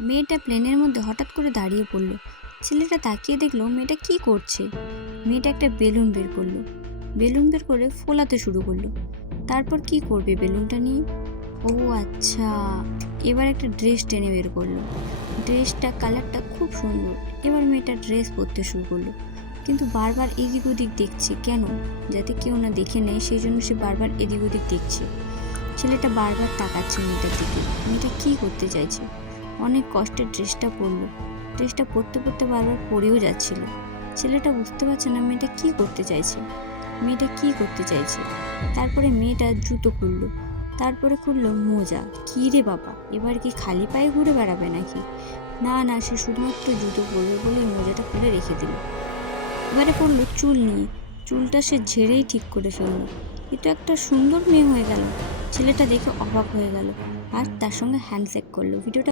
মেয়েটা প্লেনের মধ্যে হঠাৎ করে দাঁড়িয়ে পড়ল। ছেলেটা তাকিয়ে দেখলো মেয়েটা কি করছে। মেয়েটা একটা বেলুন বের করলো। বেলুন বের করে ফোলাতে শুরু করলো। তারপর কি করবে বেলুনটা নিয়ে? ও আচ্ছা, এবার একটা ড্রেস টেনে বের করলো। ড্রেসটা কালারটা খুব সুন্দর। এবার মেয়েটা ড্রেস পরতে শুরু করলো, কিন্তু বারবার এদিক ওদিক দেখছে। কেন? যাতে কেউ না দেখে নেয়, সেই জন্য সে বারবার এদিক ওদিক দেখছে। ছেলেটা বারবার তাকাচ্ছে মেয়েটার দিকে। মেয়েটা কি করতে চাইছে? অনেক কষ্টে ড্রেসটা পরলো। ড্রেসটা পরতে পরতে বারবার পরেও যাচ্ছিল। ছেলেটা বুঝতে পারছে না মেয়েটা কি করতে চাইছে। তারপরে মেয়েটা জুতো খুললো, তারপরে খুললো মোজা। কি রে বাবা, এবার কি খালি পায়ে ঘুরে বেড়াবে নাকি? না না, সে শুধুমাত্র জুতো পরবে বলে মোজাটা খুলে রেখে দিল। এবারে পড়লো চুল নিয়ে। চুলটা সে ঝেড়েই ঠিক করে ফেললো। এটা একটা সুন্দর মেয়ে হয়ে গেল। ছেলেটা দেখে অবাক হয়ে গেল আর তার সঙ্গে হ্যান্ডশেক করলো। ভিডিওটা